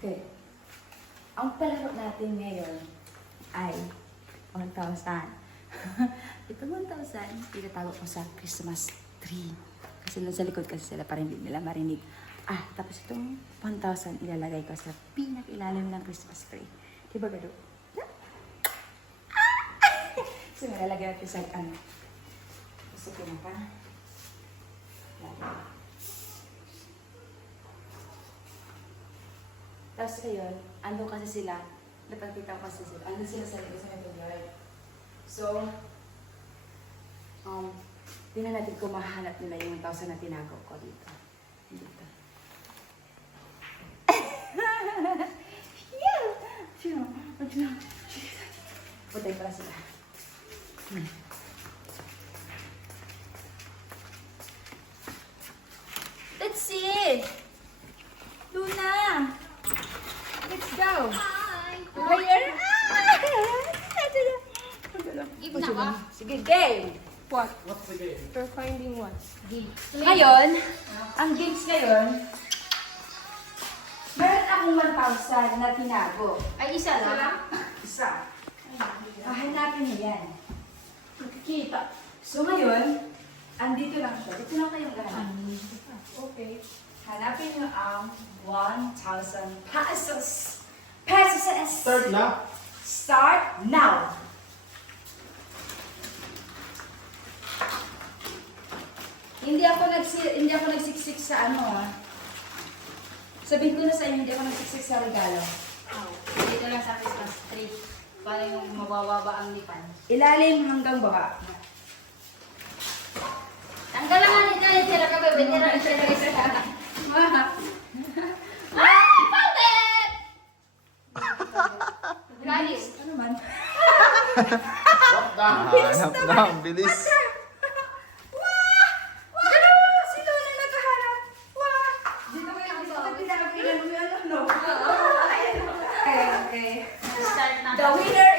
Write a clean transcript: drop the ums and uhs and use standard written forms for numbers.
Okay. Ang palaro natin ngayon ay 1,000. Ito 1,000, itatago ko sa Christmas tree. Kasi nasa likod kasi sila para hindi nila marinig. Tapos itong 1,000 ilalagay ko sa pinaka-ilalim ng Christmas tree. Diba gado? So, ilalagay natin sa ano. Sa pinaka. Tapos ngayon, andun kasi sila, napagkita ko kasi sila, andun sila sa nag-yard. So, tingnan natin kung mahanap nila yung 1,000 na tinago ko dito. Dito. Putay pala sila. Let's see! Luna! Let's go! Hi! Player! Give na ka? Sige, game! What? What's the game? We're finding what? Game. Ngayon, ang games ngayon, meron akong 1,000 na tinago. Ay, isa lang? Isa. Hanapin niyo yan. Magkikita. So ngayon, andito lang siya. Dito lang kayong lahat. Okay. Hanapin niyo ang 1,000 pesos. Pesos! Start na. Start now! Hindi ako nagsiksik sa ano Sabihin ko na sa inyo, hindi ako nagsiksik sa regalo. Dito lang sa Christmas tree. Paano yung mabababa ang lipan? Ilalim hanggang baba. Tanggal lang nga nito yung sila ka, bebe. Tira ang sila isa. Bakit? Galis. Ano man? What the? Hanap na, ang bilis. Si Luna naghahanap. Dito ko pinapagkilan mo yun, no? Okay. Start na. The winner